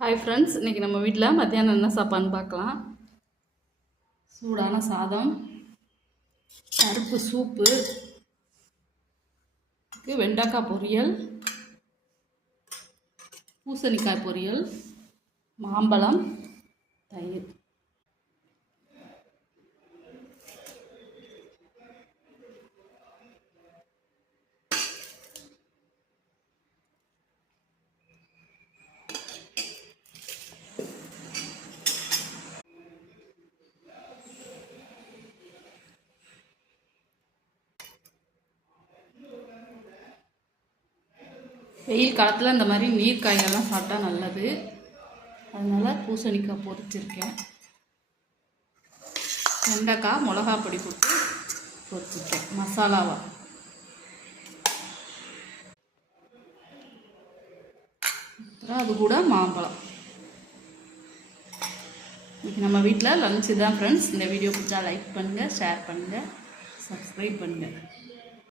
Hi friends, இன்றைக்கி நம்ம வீட்டில் மத்தியானம் என்ன சாப்பாடுன்னு பார்க்கலாம். சூடான சாதம், பருப்பு சூப்பு, வெண்டைக்காய் பொரியல், பூசணிக்காய் பொரியல், மாம்பழம், தயிர். வெயில் காலத்தில் இந்த மாதிரி நீர் காய்கள்லாம் சாப்பிட்டா நல்லது. அதனால் பூசணிக்காய் பொரிச்சிருக்கேன். வெண்டைக்காய் மிளகா பொடி போட்டு பொரிச்சிருக்கேன் மசாலாவா. அப்புறம் அது கூட மாம்பழம். இன்றைக்கி நம்ம வீட்டில் லஞ்ச் தான் ஃப்ரெண்ட்ஸ். இந்த வீடியோ பிடிச்சா லைக் பண்ணுங்கள், ஷேர் பண்ணுங்கள், சப்ஸ்கிரைப் பண்ணுங்கள்.